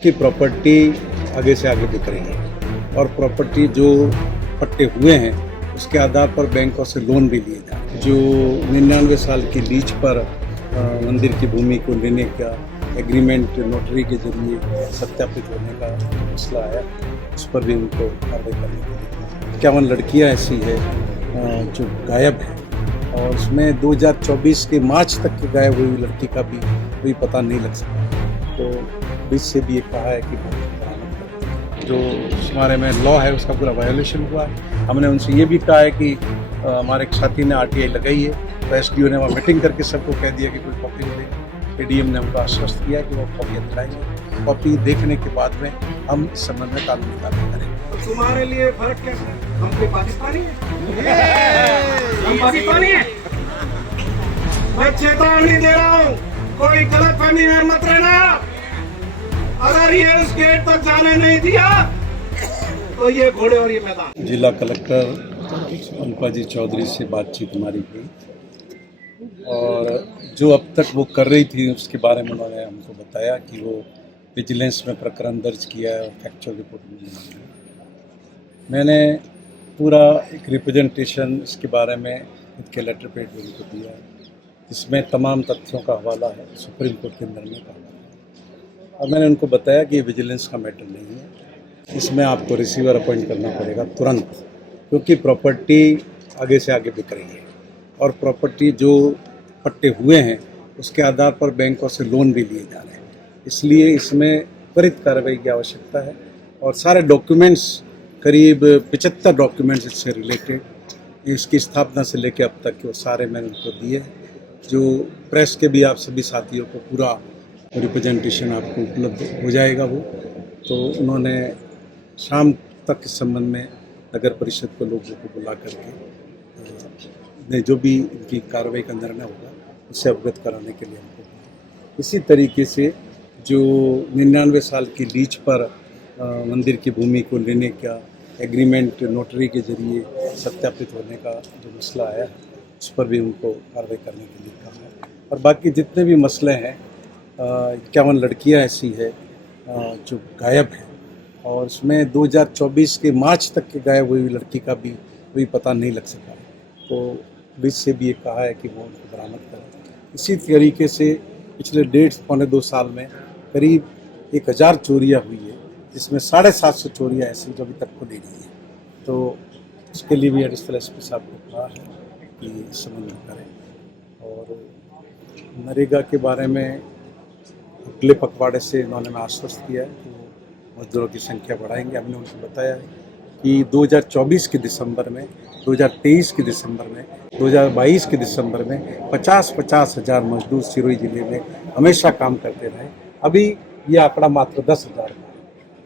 की प्रॉपर्टी आगे से आगे बिक रही है और प्रॉपर्टी जो पट्टे हुए हैं उसके आधार पर बैंकों से लोन भी लिए जा रहे हैं। जो 99 साल की लीज पर मंदिर की भूमि को लेने का एग्रीमेंट नोटरी के जरिए सत्यापित होने का मसला आया, उस पर भी उनको कार्रवाई करने के लिए 51 लड़कियां ऐसी है जो गायब है और उसमें 2024 के मार्च तक के गायब हुई लड़की का भी कोई पता नहीं लग सका। तो बीच से भी ये कहा है कि जो हमारे में लॉ है उसका पूरा वायोलेशन हुआ है। हमने उनसे ये भी कहा है कि हमारे एक साथी ने RTI लगाई है, तो SDO ने वहाँ मीटिंग करके सबको कह दिया कि कोई कॉपी नहीं देगा। ADM ने उनको आश्वस्त किया कि वो कॉपी दिलाएंगे। कॉपी देखने के बाद में हम इस संबंध में कानूनी कार्रवाई करेंगे। तो तुम्हारे लिए फर्क क्या है? हम कोई पाकिस्तानी है? हम पाकिस्तानी है? मैं चेतावनी दे रहा हूँ, कोई गलतफहमी में मत रहना। अगर ये उस गेट तक जाने नहीं दिया तो ये घोड़े और ये मैदान। जिला कलेक्टर अल्पाजी चौधरी से बातचीत हमारी हुई और जो अब तक वो कर रही थी उसके बारे में उन्होंने हमको बताया कि वो विजिलेंस में प्रकरण दर्ज किया है और फैक्चुअल रिपोर्ट में मैंने पूरा एक रिप्रेजेंटेशन इसके बारे में इनके लेटर पेड भी उनको दिया है, इसमें तमाम तथ्यों का हवाला है, सुप्रीम कोर्ट के निर्णय का हवाला है। और मैंने उनको बताया कि ये विजिलेंस का मैटर नहीं है, इसमें आपको रिसीवर अपॉइंट करना पड़ेगा तुरंत, क्योंकि प्रॉपर्टी आगे से आगे बिक रही है और प्रॉपर्टी जो पट्टे हुए हैं उसके आधार पर बैंकों से लोन भी लिए जा रहे हैं। इसलिए इसमें त्वरित कार्रवाई की आवश्यकता है और सारे डॉक्यूमेंट्स, करीब 75 डॉक्यूमेंट्स इससे रिलेटेड, इसकी स्थापना से लेकर अब तक के वो सारे मैंने उनको दिए। जो प्रेस के भी आप सभी साथियों को पूरा रिप्रेजेंटेशन आपको उपलब्ध हो जाएगा वो। तो उन्होंने शाम तक इस संबंध में नगर परिषद को लोगों को बुला करके जो भी इनकी कार्रवाई का निर्णय होगा उससे अवगत कराने के लिए हमको। इसी तरीके से जो 99 साल की लीज पर मंदिर की भूमि को लेने का एग्रीमेंट नोटरी के जरिए सत्यापित होने का जो मसला आया है उस पर भी उनको कार्रवाई करने के लिए कहा है। और बाकी जितने भी मसले हैं, 51 लड़कियां ऐसी है जो गायब हैं और उसमें 2024 के मार्च तक के गायब हुई लड़की का भी कोई पता नहीं लग सका। तो बीच से भी ये कहा है कि वो उनको बरामद करें। इसी तरीके से पिछले 1.5-2 साल में करीब 1000 चोरियाँ हुई है, जिसमें 750 चोरियाँ ऐसी जो अभी तक खुली नहीं है। तो उसके लिए भी एडिशनल SP साहब को कहा है कि इस संबंध में करें। और नरेगा के बारे में अगले पखवाड़े से इन्होंने मैं आश्वस्त किया है कि वो मजदूरों की संख्या बढ़ाएंगे। हमने उनको बताया है कि 2024 के दिसंबर में, 2023 के दिसंबर में, 2022 के दिसंबर में 50-50 हज़ार मजदूर सिरोही जिले में हमेशा काम करते रहे। अभी ये आंकड़ा मात्र 10,000 का है।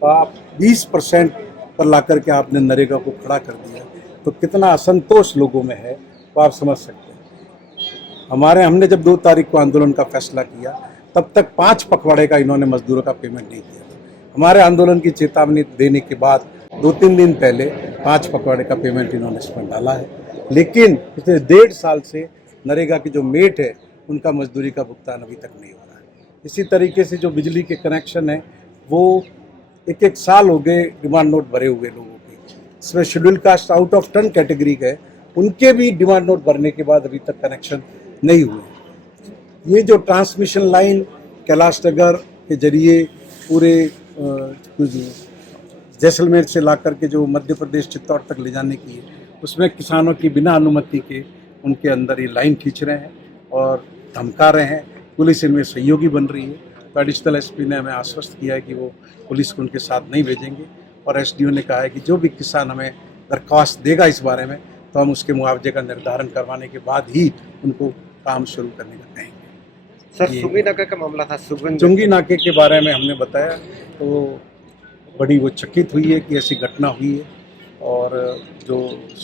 तो आप 20% पर ला करके आपने नरेगा को खड़ा कर दिया, तो कितना असंतोष लोगों में है तो आप समझ सकते हैं। हमने जब 2 तारीख को आंदोलन का फैसला किया तब तक 5 पखवाड़े का इन्होंने मजदूरों का पेमेंट नहीं किया था। हमारे आंदोलन की चेतावनी देने के बाद 2-3 दिन पहले 5 पखवाड़े का पेमेंट इन्होंने इसमें डाला है। लेकिन पिछले 1.5 साल से नरेगा की जो मेट है उनका मजदूरी का भुगतान अभी तक नहीं हो रहा है। इसी तरीके से जो बिजली के कनेक्शन है वो एक साल हो गए डिमांड नोट भरे हुए लोगों के। इसमें schedule caste out of 10 category के उनके भी डिमांड नोट भरने के बाद अभी तक कनेक्शन नहीं हुए। ये जो ट्रांसमिशन लाइन कैलाश नगर के जरिए पूरे जैसलमेर से ला करके जो मध्य प्रदेश चित्तौड़ तक ले जाने की है, उसमें किसानों की बिना अनुमति के उनके अंदर ये लाइन खींच रहे हैं और धमका रहे हैं। पुलिस इनमें सहयोगी बन रही है। तो एडिशनल SP ने हमें आश्वस्त किया है कि वो पुलिस को उनके साथ नहीं भेजेंगे और SDO ने कहा है कि जो भी किसान हमें दरख्वास्त देगा इस बारे में तो हम उसके मुआवजे का निर्धारण करवाने के बाद ही उनको काम शुरू करने का कहेंगे। सर, सुंगी नाके का मामला था, चुंगी नाके के बारे में हमने बताया तो बड़ी वो चकित हुई है कि ऐसी घटना हुई है और जो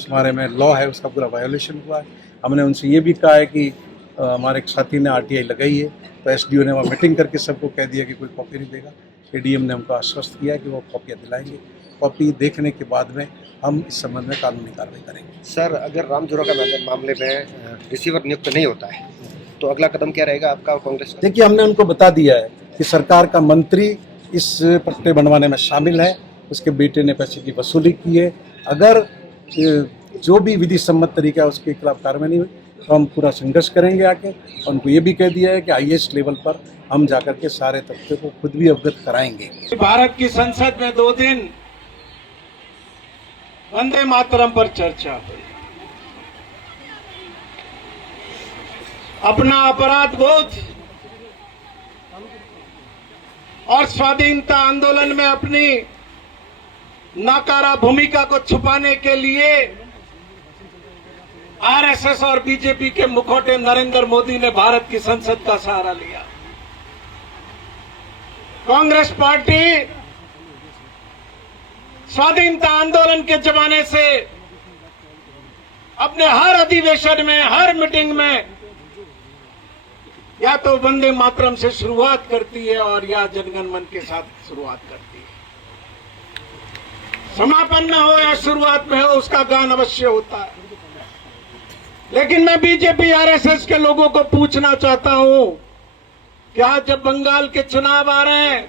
हमारे में लॉ है उसका पूरा वायोलेशन हुआ है। हमने उनसे ये भी कहा है कि हमारे एक साथी ने RTI लगाई है, तो SDO ने वहाँ मीटिंग करके सबको कह दिया कि कोई कॉपी नहीं देगा। ADM ने हमको आश्वस्त किया कि वो कॉपियाँ दिलाएंगे। कॉपी देखने के बाद में हम इस संबंध में कानूनी कार्रवाई करेंगे। सर, अगर रामजुरा का मामले में रिसीवर नियुक्त नहीं होता है तो अगला कदम क्या रहेगा आपका और कांग्रेस का? देखिए, हमने उनको बता दिया है कि सरकार का मंत्री इस पट्टे बनवाने में शामिल है, उसके बेटे ने पैसे की वसूली की है। अगर जो भी विधि सम्मत तरीका है उसके खिलाफ कार्रवाई नहीं हुई तो हम पूरा संघर्ष करेंगे आके। और उनको ये भी कह दिया है कि हाईएस्ट लेवल पर हम जाकर के सारे तथ्यों को खुद भी अवगत कराएंगे। भारत की संसद में 2 दिन वंदे मातरम पर चर्चा हुई। अपना अपराध बोध और स्वाधीनता आंदोलन में अपनी नाकारा भूमिका को छुपाने के लिए आरएसएस और बीजेपी के मुखौटे नरेंद्र मोदी ने भारत की संसद का सहारा लिया। कांग्रेस पार्टी स्वाधीनता आंदोलन के जमाने से अपने हर अधिवेशन में, हर मीटिंग में या तो वंदे मातरम से शुरुआत करती है और या जनगण मन के साथ शुरुआत करती है। समापन में हो या शुरुआत में हो, उसका गान अवश्य होता है। लेकिन मैं बीजेपी आरएसएस के लोगों को पूछना चाहता हूं कि आज जब बंगाल के चुनाव आ रहे हैं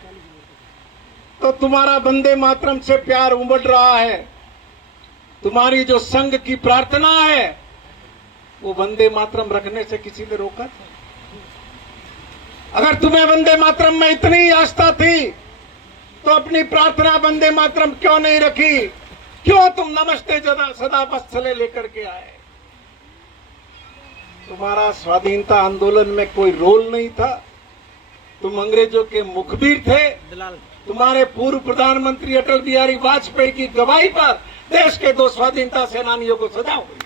तो तुम्हारा वंदे मातरम से प्यार उमड़ रहा है। तुम्हारी जो संघ की प्रार्थना है वो वंदे मातरम रखने से किसी ने रोका था? अगर तुम्हें वंदे मातरम में इतनी आस्था थी तो अपनी प्रार्थना वंदे मातरम क्यों नहीं रखी? क्यों तुम नमस्ते सदा वत्सले लेकर के आए? तुम्हारा स्वाधीनता आंदोलन में कोई रोल नहीं था। तुम अंग्रेजों के मुखबिर थे। तुम्हारे पूर्व प्रधानमंत्री अटल बिहारी वाजपेयी की गवाही पर देश के 2 स्वाधीनता सेनानियों को सजा हुई।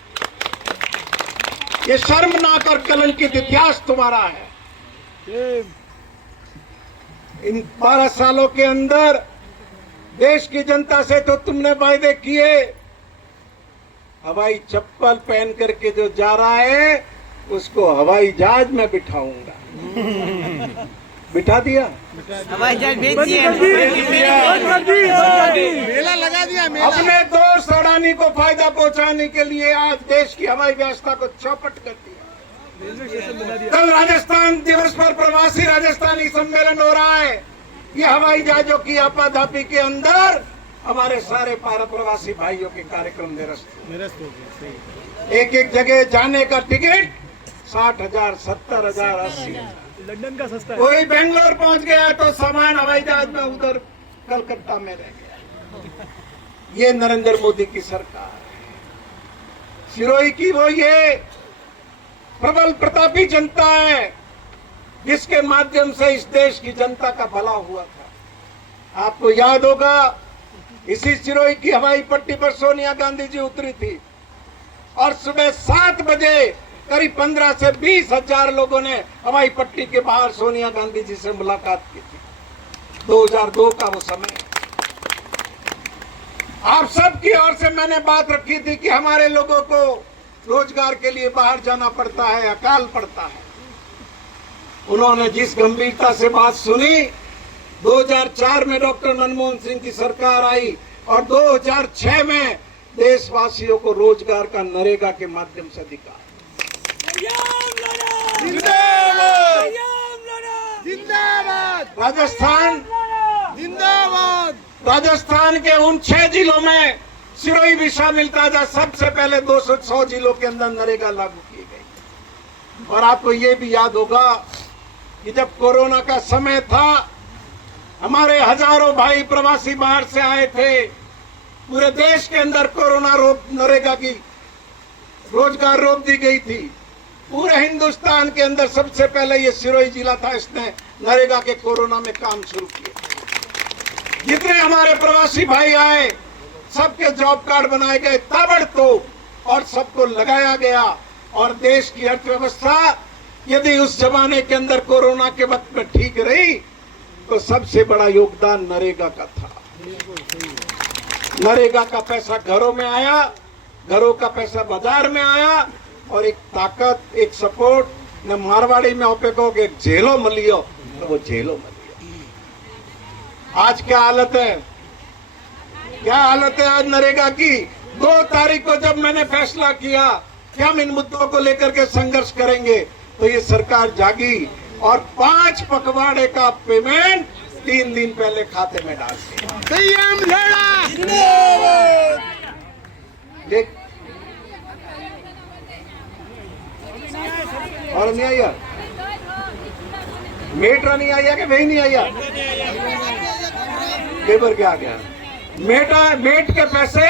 ये शर्मनाक और कलंकित इतिहास तुम्हारा है। इन 12 सालों के अंदर देश की जनता से तो तुमने वायदे किए। हवाई चप्पल पहन करके जो जा रहा है उसको हवाई जहाज में बिठाऊंगा। बिठा दिया? हवाई जहाज भेज दिया। मेला लगा दिया। अपने दोस्त अडानी को फायदा पहुंचाने के लिए आज देश की हवाई व्यवस्था को चौपट कर दिया। कल राजस्थान दिवस पर प्रवासी राजस्थानी सम्मेलन हो रहा है। ये हवाई जहाजों की आपाधापी के अंदर हमारे सारे प्रवासी भाइयों के कार्यक्रम निरस्त हो गए। एक जगह जाने का टिकट 60,000, 70,000, 80,000। लंदन का सस्ता है। कोई बेंगलोर पहुंच गया तो सामान हवाई जहाज में उधर कलकत्ता में रह गया। ये नरेंद्र मोदी की सरकार है। सिरोही की वो ये प्रबल प्रतापी जनता है जिसके माध्यम से इस देश की जनता का भला हुआ था। आपको याद होगा इसी सिरोही की हवाई पट्टी पर सोनिया गांधी जी उतरी थी और सुबह 7 बजे करीब 15 से 20 हजार लोगों ने हवाई पट्टी के बाहर सोनिया गांधी जी से मुलाकात की थी। 2002 का वो समय। आप सबकी ओर से मैंने बात रखी थी कि हमारे लोगों को रोजगार के लिए बाहर जाना पड़ता है, अकाल पड़ता है। उन्होंने जिस गंभीरता से बात सुनी, 2004 में डॉक्टर मनमोहन सिंह की सरकार आई और 2006 में देशवासियों को रोजगार का नरेगा के माध्यम से अधिकार। जिंदाबाद जिंदाबाद राजस्थान जिंदाबाद। राजस्थान के उन 6 जिलों में सिरोही भी शामिल था जहां सबसे पहले 200 जिलों के अंदर नरेगा लागू की गई। और आपको ये भी याद होगा कि जब कोरोना का समय था, हमारे हजारों भाई प्रवासी बाहर से आए थे। पूरे देश के अंदर कोरोना नरेगा की रोजगार रोक दी गई थी। पूरे हिंदुस्तान के अंदर सबसे पहले ये सिरोही जिला था, इसने नरेगा के कोरोना में काम शुरू किया। जितने हमारे प्रवासी भाई आए सबके जॉब कार्ड बनाए गए ताबड़तोड़ और सबको लगाया गया। और देश की अर्थव्यवस्था यदि उस जमाने के अंदर कोरोना के वक्त में ठीक रही तो सबसे बड़ा योगदान नरेगा का था। नरेगा का पैसा घरों में आया, घरों का पैसा बाजार में आया और एक ताकत, एक सपोर्ट न मारवाड़ी में ओपे कहोगे झेलो मलियो तो वो झेलो मलियो। आज क्या हालत है? क्या हालत है आज नरेगा की? 2 तारीख को जब मैंने फैसला किया कि हम इन मुद्दों को लेकर के संघर्ष करेंगे तो ये सरकार जागी और 5 पखवाड़े का पेमेंट 3 दिन पहले खाते में डाल दिया। सीएम लड़ा जिंदाबाद। देख और नहीं आई यार, मेट्रो नहीं आई है कि वही नहीं आई है, पेपर क्या आ गया मेट के पैसे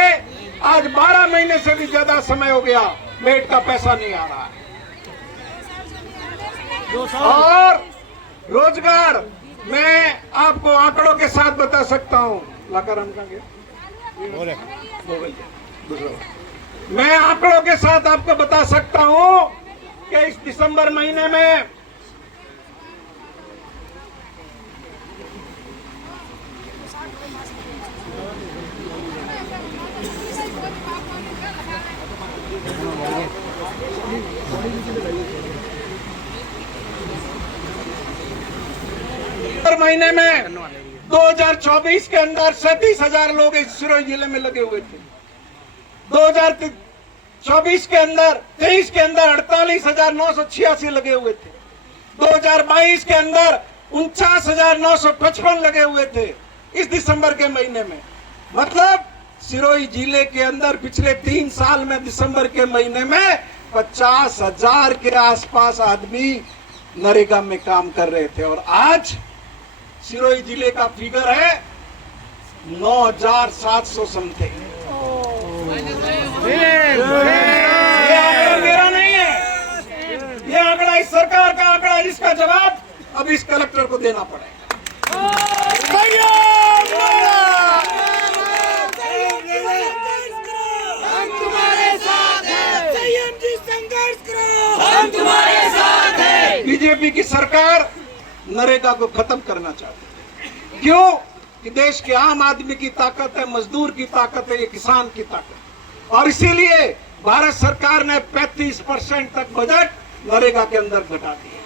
आज 12 महीने से भी ज्यादा समय हो गया, मेट का पैसा नहीं आ रहा है। और रोजगार मैं आपको आंकड़ों के साथ बता सकता हूं, लाकर हम कहेंगे मैं आंकड़ों के साथ आपको बता सकता हूं कि इस दिसंबर महीने में महीने में 2024 के अंदर 37,000 लोग इस सिरोही जिले में लगे हुए थे। 2024 के अंदर 23 के अंदर 48,986 लगे हुए थे। 2022 के अंदर 49,955 लगे हुए थे इस दिसंबर के महीने में। मतलब सिरोही जिले के अंदर पिछले 3 साल में दिसंबर के महीने में 50,000 के आसपास आदमी नरेगा में काम कर रहे थे और आज सिरोही जिले का फिगर है 9,700 समथिंग। ये आंकड़ा मेरा नहीं है, ये आंकड़ा इस सरकार का आंकड़ा, इसका जवाब अब इस कलेक्टर को देना पड़ेगा। हम तुम्हारे साथ हैं, संयम जी संघर्ष करो, हम तुम्हारे साथ हैं। बीजेपी की सरकार नरेगा को खत्म करना चाहती है। क्यों? कि देश के आम आदमी की ताकत है, मजदूर की ताकत है, ये किसान की ताकत, और इसीलिए भारत सरकार ने 35% तक बजट नरेगा के अंदर घटा दिया।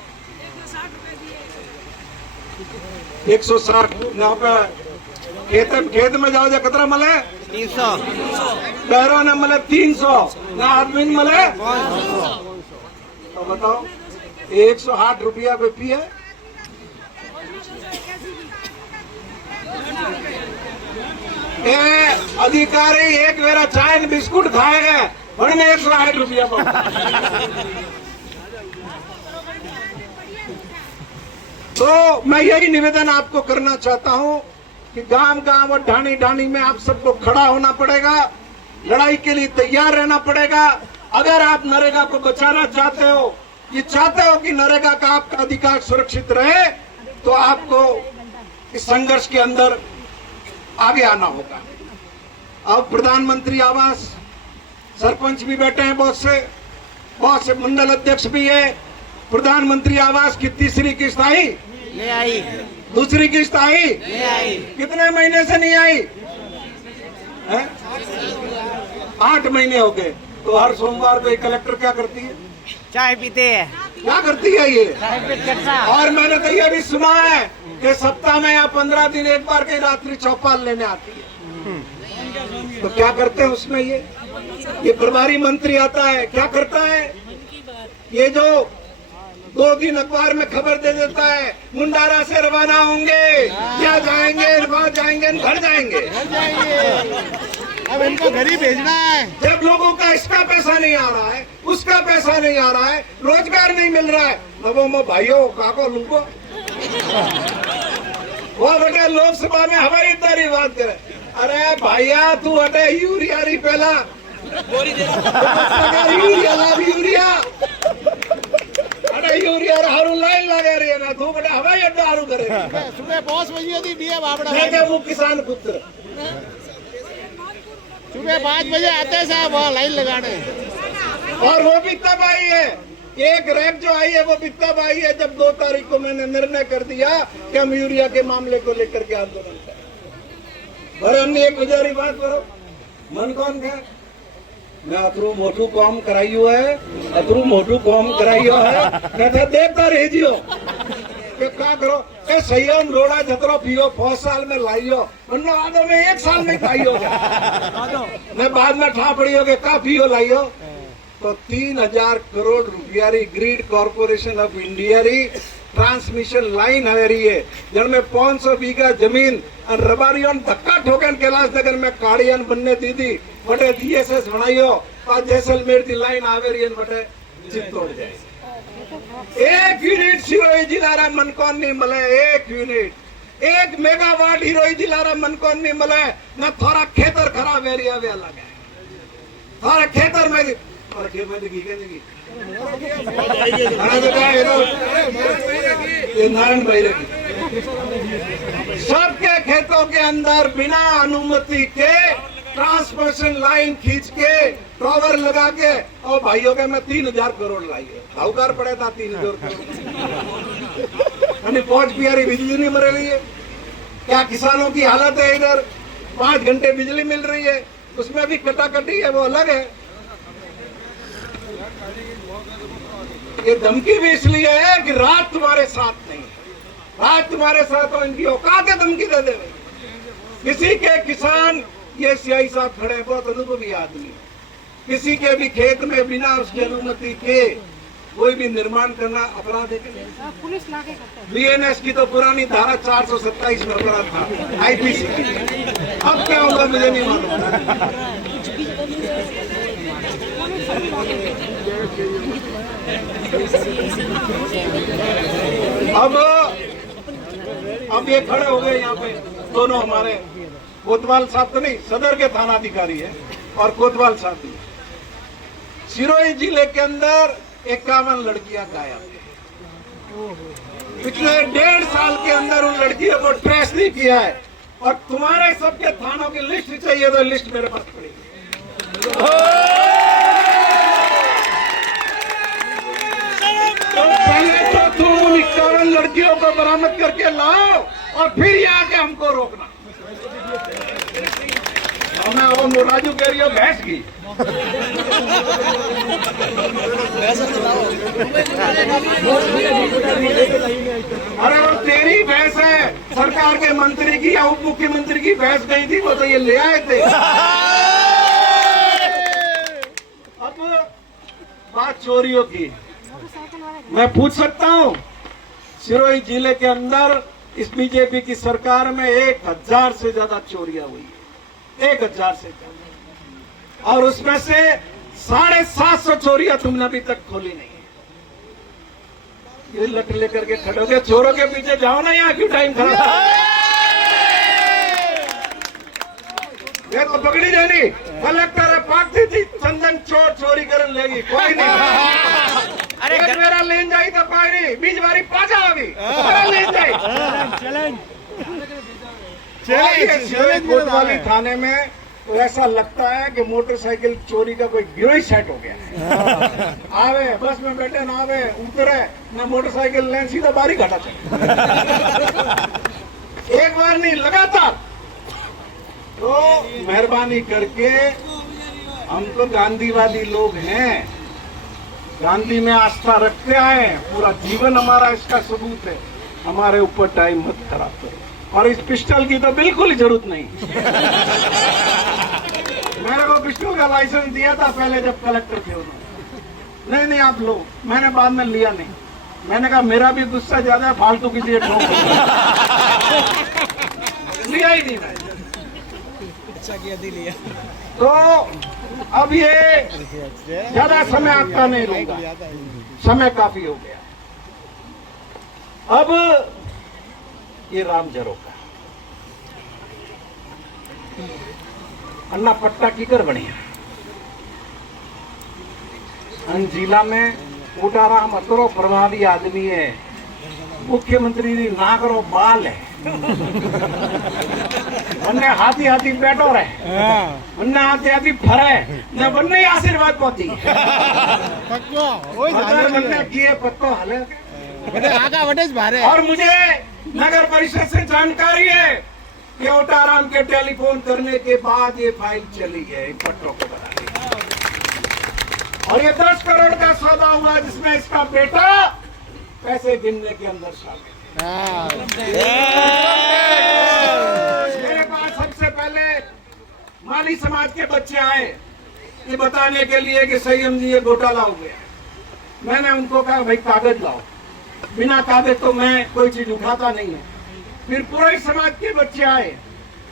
160 यहाँ पे खेत में जाओ जा कतरा मले 300 पैरों ने मले 300 ना आदमी ने मले, तो बताओ 108 रुपया पे पिए। अधिकारी एक मेरा चाय बिस्कुट खाएगा उनमें 108 रुपया। तो मैं यही निवेदन आपको करना चाहता हूं कि गांव गांव और ढाणी ढाणी में आप सबको खड़ा होना पड़ेगा, लड़ाई के लिए तैयार रहना पड़ेगा। अगर आप नरेगा को बचाना चाहते हो, ये चाहते हो कि नरेगा का आपका अधिकार सुरक्षित रहे, तो आपको इस संघर्ष के अंदर आगे आना होगा। अब प्रधानमंत्री आवास सरपंच भी बैठे हैं, बहुत से मंडल अध्यक्ष भी है। प्रधानमंत्री आवास की तीसरी किस्त आई? नहीं आई। दूसरी किस्त आई? नहीं आई। कितने महीने से नहीं आई है? 8 महीने हो गए। तो हर सोमवार को कलेक्टर क्या करती है? चाय पीते हैं। क्या करती है ये? चाय पे चर्चा। और मैंने तो ये भी सुना है कि सप्ताह में या 15 दिन एक बार के रात्रि चौपाल लेने आती है। तो क्या करते हैं उसमें? ये प्रभारी मंत्री आता है, क्या करता है? ये जो 2 दिन अखबार में खबर दे देता है, मुंडारा से रवाना होंगे, क्या जाएंगे, वहां जाएंगे, घर जाएंगे। अब इनको घर ही भेजना है। जब लोगों का इसका पैसा नहीं आ रहा है, उसका पैसा नहीं आ रहा है, रोजगार नहीं मिल रहा है, नवों भाइयों काको लुको वो बेटे लोकसभा में हवाईदारी बात करे। अरे भैया तू हटे यूरिया रही पहला यूरिया लाभ यूरिया अरे यूरिया हारू लाइन लगा रही है ना, तू बेटा हवाई अड्डा हारू करे। सुबह बहुत बजे थी बिया बाबड़ा, मैं क्या वो किसान पुत्र सुबह 5 बजे आते हैं साहब वहाँ लाइन लगाने। और वो भी तब आई है, एक रैप जो आई है वो भी तब आई है जब 2 तारीख को मैंने निर्णय कर दिया कि हम यूरिया के मामले को लेकर के आंदोलन करें। और हमने एक गुजारी बात करो, मन कौन है? मैं अतरू मोटू कॉम कराइयो है, अतरू मोटू कॉम कराइयो है, मैं तो देखता रह जियो कि क्या करो। ए संयम रोड़ा जतरो पियो 5 साल में लाइयो, वरना आदो में 1 साल में खाइयो मैं बाद में ठा पड़ियो के का पियो लाइयो। तो 3,000 करोड़ रुपया री ग्रीड कॉर्पोरेशन ऑफ इंडिया री ट्रांसमिशन लाइन हवेरी है जिनमें 500 बीघा जमीन और रबारियों धक्का ठोकन कैलाश नगर में काड़ियन बनने दी थी बटे DSS बनाइयो और जैसलमेर की लाइन हवेरी है बटे चित्तौड़ जाए 1 यूनिट सिरोही जिलारा मनकोन नहीं मिले 1 यूनिट 1 मेगावाट हिरोई जिलारा मनकोन नहीं मिले न थोड़ा खेतर खराब एरिया वे अलग है थोड़ा खेतर में और खेत में की कहने नारायण भाई सबके खेतों के अंदर बिना अनुमति के ट्रांसमिशन लाइन खींच के टॉवर लगा के और भाइयों के मैं 3,000 करोड़ लाइए साहूकार पड़े था 3,000 करोड़ पहुंच प्यारी बिजली नहीं मिल रही है क्या किसानों की हालत है इधर 5 घंटे बिजली मिल रही है उसमें भी कटाकटी है वो अलग है ये धमकी भी इसलिए है कि रात तुम्हारे साथ नहीं रात तुम्हारे साथ तो इनकी औकात है धमकी दे दे किसी के किसान ये सियाई साहब खड़े बहुत अनुभवी आदमी किसी के भी खेत में बिना उसकी अनुमति के कोई भी निर्माण करना अपराध है पुलिस लाके BNS की तो पुरानी धारा 427 में अपराध था IPC अब क्या होगा मुझे नहीं मालूम अब ये खड़े हो गए यहाँ पे दोनों हमारे कोतवाल साहब तो नहीं सदर के थानाधिकारी है और कोतवाल साहब भी सिरोही जिले के अंदर 51 लड़कियां गायब है पिछले 1.5 साल के अंदर उन लड़कियों को ट्रेस नहीं किया है और तुम्हारे सबके थानों की लिस्ट चाहिए तो लिस्ट मेरे पास पड़ी पहले तो तुम 51 लड़कियों को बरामद करके लाओ और फिर यहाँ के हमको रोकना मैं वो राजू कह रही हो भैंस की अरे वो तेरी भैंस है सरकार के मंत्री की या उप मुख्यमंत्री की भैंस नहीं थी वो तो ये ले आए थे अब बात चोरियों की मैं पूछ सकता हूँ सिरोही जिले के अंदर इस बीजेपी की सरकार में 1,000 से ज्यादा चोरियां हुई 1,000 से ज्यादा और उसमें से 750 चोरियां तुमने अभी तक खोली नहीं है ये लट लेकर के खड़े हो गए चोरों के पीछे जाओ ना यहाँ क्यों टाइम खराब ये तो पकड़ी जानी कलेक्टर पाकती थी चंदन चोर चोरी कर लेगी कोई नहीं अरे मेरा लेन जाई तो कोई नहीं बीच बारी पाचा होगी लेन जाई चले कोतवाली थाने में तो ऐसा लगता है कि मोटरसाइकिल चोरी का कोई गिरोह सेट हो गया आवे बस में बैठे ना आवे उतरे ना मोटरसाइकिल लेन सीधा बारी घाटा चले एक बार नहीं लगातार तो मेहरबानी करके हम तो गांधीवादी लोग हैं गांधी में आस्था रखते आए पूरा जीवन हमारा इसका सबूत है हमारे ऊपर टाइम मत खराब करो और इस पिस्टल की तो बिल्कुल ही जरूरत नहीं मेरे को पिस्टल का लाइसेंस दिया था पहले जब कलेक्टर थे उन्होंने नहीं आप लो मैंने बाद में लिया नहीं मैंने कहा मेरा भी गुस्सा ज्यादा है फालतू किसी ठोक लिया ही नहीं मैंने अच्छा किया लिया तो अब ये ज्यादा समय आपका नहीं लूंगा समय काफी हो गया अब ये राम जरोका अन्ना पट्टा की कर बनी जिला में कोटाराम अतरो प्रभावी आदमी है मुख्यमंत्री नागरो बाल है बन्ने हाथी हाथी बैठो रहे बन्ने हाथी हाथी फरे ने बन्ने आशीर्वाद पाती बन्ने किए पत्तो हले और मुझे नगर परिषद से जानकारी है कि कोटाराम के टेलीफोन करने के बाद ये फाइल चली है पट्टों को बनाने और ये 10 करोड़ का सौदा हुआ जिसमें इसका बेटा पैसे गिनने के अंदर शामिल मेरे पास सबसे पहले माली समाज के बच्चे आए ये बताने के लिए कि संयम जी ये घोटाला हो गया मैंने उनको कहा भाई कागज लाओ बिना कागज तो मैं कोई चीज उठाता नहीं हूँ। फिर पुरोहित समाज के बच्चे आए,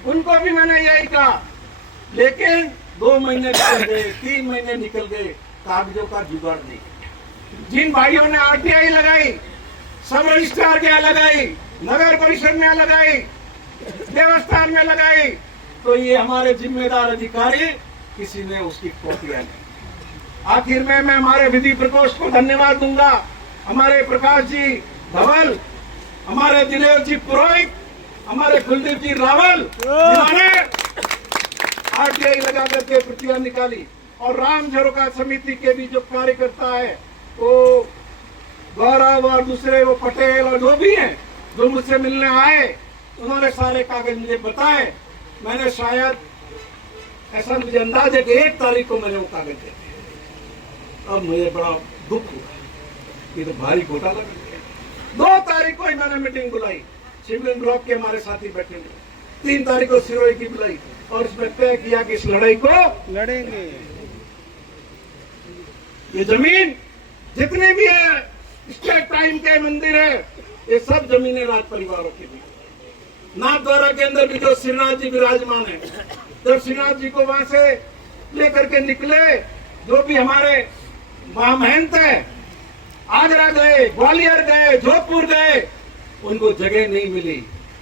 उनको भी मैंने यही कहा, लेकिन 2 महीने निकल गए, 3 महीने निकल गए, कागजों का जुगाड़ नहीं। जिन भाइयों ने आरटीआई लगाई, सब रजिस्ट्रार के यहाँ लगाई, नगर परिषद में लगाई, देवस्थान में लगाई, तो ये हमारे जिम्मेदार अधिकारी किसी ने उसकी कॉपियां नहीं। आखिर में मैं हमारे विधि प्रकोष्ठ को धन्यवाद दूंगा, हमारे प्रकाश जी धवल, हमारे दिनेश जी पुरोहित, हमारे कुलदीप जी रावल, जिन्होंने आरटीआई लगा करके प्रतियां निकाली, और राम झरोका समिति के भी जो कार्यकर्ता है, वो गौरव और दूसरे वो पटेल और जो भी हैं, जो मुझसे मिलने आए, उन्होंने सारे कागज मुझे बताए। मैंने शायद ऐसा मुझे अंदाज है कि 1 तारीख को मैंने वो कागज दे दिए। अब मुझे बड़ा दुख हुआ, ये तो भारी घोटाला कर दिया। 2 तारीख को ही मैंने मीटिंग बुलाई, शिवलिंग ग्रुप के हमारे साथी बैठे हुए, 3 तारीख को सिरोही की बुलाई, और इसमें तय किया कि इस लड़ाई को लड़ेंगे। ये जमीन जितने भी है, स्टेट टाइम के मंदिर है, ये सब जमीनें राज परिवारों की भी। नाथद्वारा के अंदर भी जो श्रीनाथ जी विराजमान है, जब श्रीनाथ जी को वहां से लेकर के निकले, जो भी हमारे महामहंत है, आगरा गए, ग्वालियर गए, जोधपुर गए, उनको जगह नहीं मिली,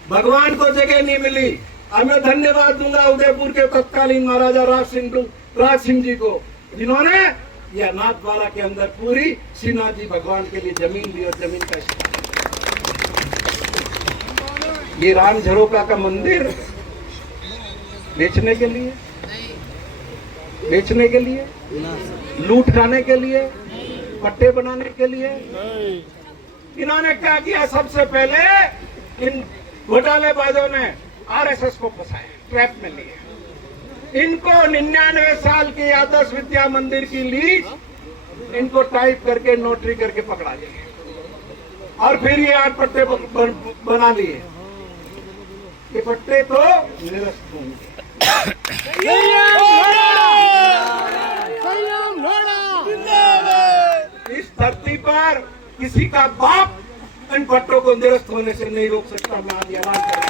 भगवान को जगह नहीं मिली। अब मैं धन्यवाद दूंगा उदयपुर के तत्कालीन महाराजा राज सिंह जी को, जिन्होंने यह नाथद्वारा के अंदर पूरी श्रीनाथ जी भगवान के लिए जमीन दी और जमीन का इस्तेमाल। ये राम झरोका का मंदिर बेचने के लिए, लूट खाने के लिए, पट्टे बनाने के लिए, इन्होंने क्या किया? सबसे पहले इन घोटालेबाजों ने आरएसएस को फंसाया, ट्रैप में लिया। इनको 99 साल की आदर्श विद्या मंदिर की लीज इनको टाइप करके नोटरी करके पकड़ा लिया, और फिर ये 8 पट्टे बना लिए। ये पट्टे तो निरस्त होंगे। इस धरती पर किसी का बाप इन पट्टों को निरस्त होने से नहीं रोक सकता। मैं आज ऐलान कर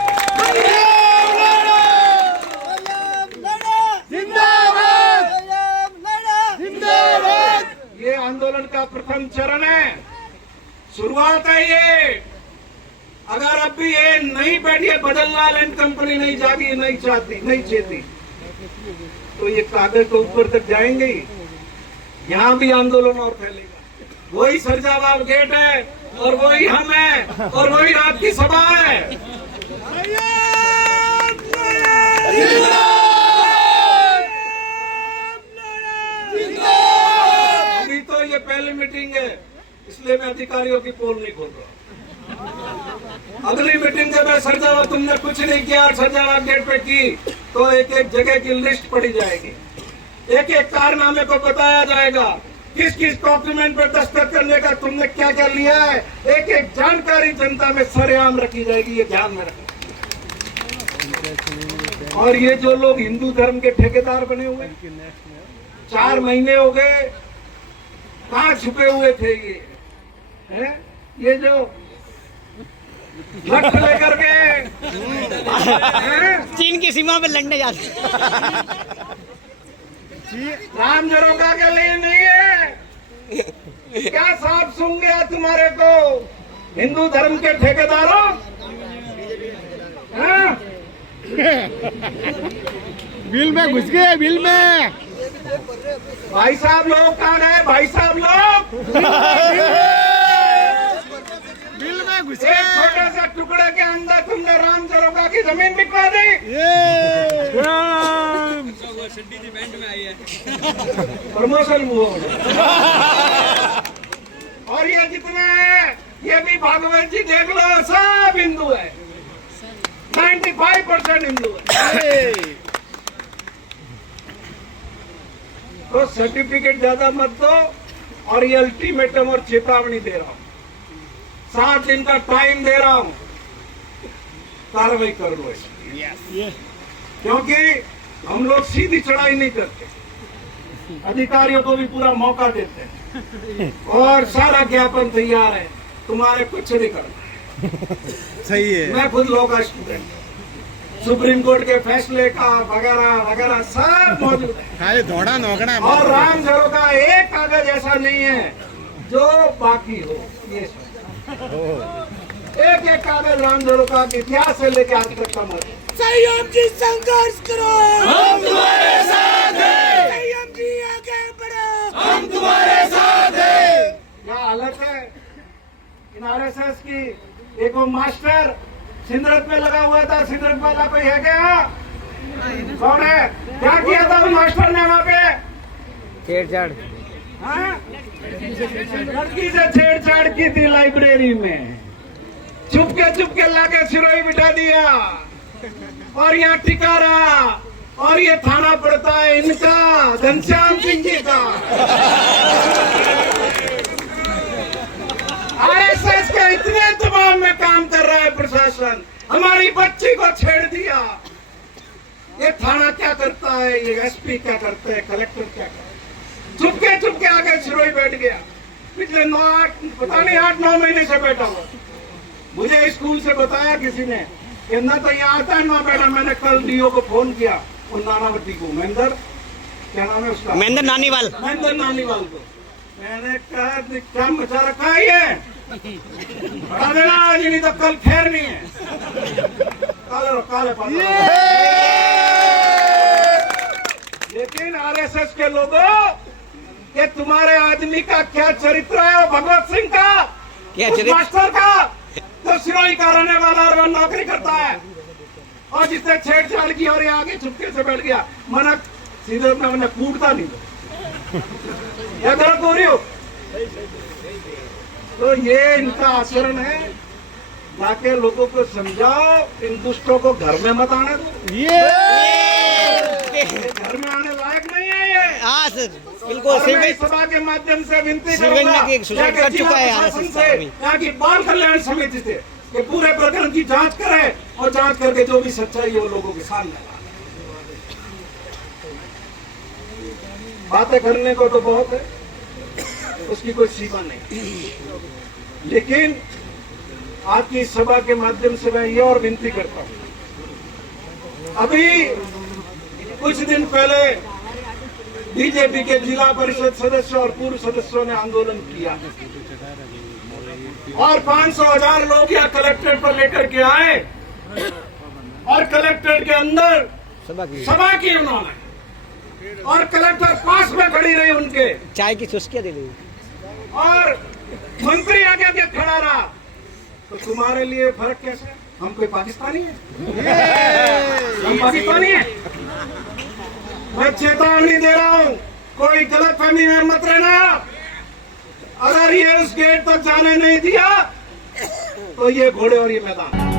ये आंदोलन का प्रथम चरण है, शुरुआत है ये। अगर अब भी ये नहीं बैठी है, बदलना लैंड कंपनी नहीं जागी, नहीं चाहती, तो ये कागज तो ऊपर तक जाएंगे ही, यहाँ भी आंदोलन और फैलेगा। वही सरजावाल गेट है, और वही हम है, और वही रात की सभा है। अभी तो ये पहली मीटिंग है, इसलिए मैं अधिकारियों की पोल नहीं खोल रहा। अगली मीटिंग जब मैं सरजावा तुमने कुछ नहीं किया, सरजावा गेट पे की, तो एक एक जगह की लिस्ट पड़ी जाएगी, एक एक कारनामे को बताया जाएगा, किस किस डॉक्यूमेंट पर दस्तखत करने का तुमने क्या क्या लिया है, एक एक जानकारी जनता में सरेआम रखी जाएगी। ये ध्यान में रखना। और ये जो लोग हिंदू धर्म के ठेकेदार बने हुए, 4 महीने हो गए, कहाँ छुपे हुए थे ये हैं? ये जो लठ लेकर के चीन की सीमा पर लड़ने जाते। राम झरोका के लिए नहीं है। क्या साफ सुन गया तुम्हारे को, हिंदू धर्म के ठेकेदारों? बिल में घुस गए, बिल में। भाई साहब लोग कहाँ गए? भाई साहब लोग बिल में घुस एक छोटे से टुकड़े के अंदर तुमने राम झरोका की जमीन बिकवा दी। प्रमोशन हुआ। और ये जितने हैं, ये भी भागवत जी देख लो, सब हिंदू है, 95% हिंदू है। तो सर्टिफिकेट ज्यादा मत दो, और ये अल्टीमेटम और चेतावनी दे रहा हूं, 7 दिन का टाइम दे रहा हूं, कार्रवाई कर लो इसकी। क्योंकि हम लोग सीधी चढ़ाई नहीं करते, अधिकारियों को भी पूरा मौका देते हैं, और सारा ज्ञापन तैयार है। तुम्हारे कुछ नहीं करना। सही है। मैं खुद लॉ का स्टूडेंट, सुप्रीम कोर्ट के फैसले का वगैरह वगैरह सब मौजूद है। खाली दौड़ा नौकड़ा और राम झरो का एक कागज ऐसा नहीं है जो बाकी हो। ये एक एक कागज राम झरो का इतिहास से लेके आज तक का मौजूद। संयम जी संघर्ष करो, हम तुम्हारे साथ हैं। संयम जी आगे बढ़ो, हम तुम्हारे साथ हैं। क्या हालत है इन RSS की। एक वो मास्टर सिंदरत में लगा हुआ था, सिंदरत वाला कोई है क्या? कौन है? क्या किया था उस मास्टर ने वहाँ पे? छेड़छाड़। हाँ? लड़की से छेड़छाड़ की थी लाइब्रेरी में, चुपके लाके सिरोही बिठा दिया और यहाँ टिका रहा। और ये थाना पड़ता है इनका, घनश्याम सिंह जी का। RSS के इतने दबाव में काम कर रहा है प्रशासन, हमारी बच्ची को छेड़ दिया। ये थाना क्या करता है, ये SP क्या करते हैं, कलेक्टर क्या करते हैं? चुपके आके सिरोही बैठ गया। पिछले 8-9 महीने से बैठा हुआ। मुझे स्कूल से बताया किसी ने कि ना तो यहाँ आता है ना बैठा। मैंने कल DO को फोन किया, उन नानावती को, महेंद्र, क्या नाम है उसका, महेंद्र नानीवाल। महेंद्र नानीवाल को। मैंने कहा क्या मचा रखा है ये, बढ़ा देना आज, नहीं तो कल खैर नहीं है। काले लेकिन RSS के लोगों, ये तुम्हारे आदमी का क्या चरित्र है? वो भगवत सिंह का, क्या उस चरित्र? मास्टर का तो सिरोही का रहने वाला और वो नौकरी करता है, और जिसने छेड़छाड़ की और ये आगे चुपके से बैठ गया। मना सीधे मैंने कूटता नहीं या गलत हो रही हो। तो ये इनका आचरण है। जाके लोगों को समझाओ, इन दुष्टों को घर में मत आने दो। ये घर में आने लायक नहीं है ये। हाँ सर, बिल्कुल। और मैं इस सभा के माध्यम से विनती करूंगा में सुसाइड कर चुका है RSS का आदमी। यहाँ की बाल कल्याण समिति से कि पूरे प्रकरण की जांच करे और जांच करके जो भी सच्चाई है वो लोगों के सामने लाए। बातें करने को तो बहुत है, उसकी कोई सीमा नहीं, लेकिन आपकी इस सभा के माध्यम से मैं ये और विनती करता हूं। अभी कुछ दिन पहले BJP के जिला परिषद सदस्य और पूर्व सदस्यों ने आंदोलन किया और 500,000 लोग यहाँ कलेक्ट्रेट पर लेकर के आए और कलेक्ट्रेट के अंदर सभा की उन्होंने, और कलेक्टर पास में खड़ी रही उनके, चाय की चुस्कियां दे दी। और मंत्री आगे आगे खड़ा रहा। तो तुम्हारे लिए फर्क कैसे? हम कोई पाकिस्तानी है? हम पाकिस्तानी है? मैं चेतावनी दे रहा हूँ, कोई गलतफहमी में मत रहना। अगर ये उस गेट तक जाने नहीं दिया तो ये घोड़े और ये मैदान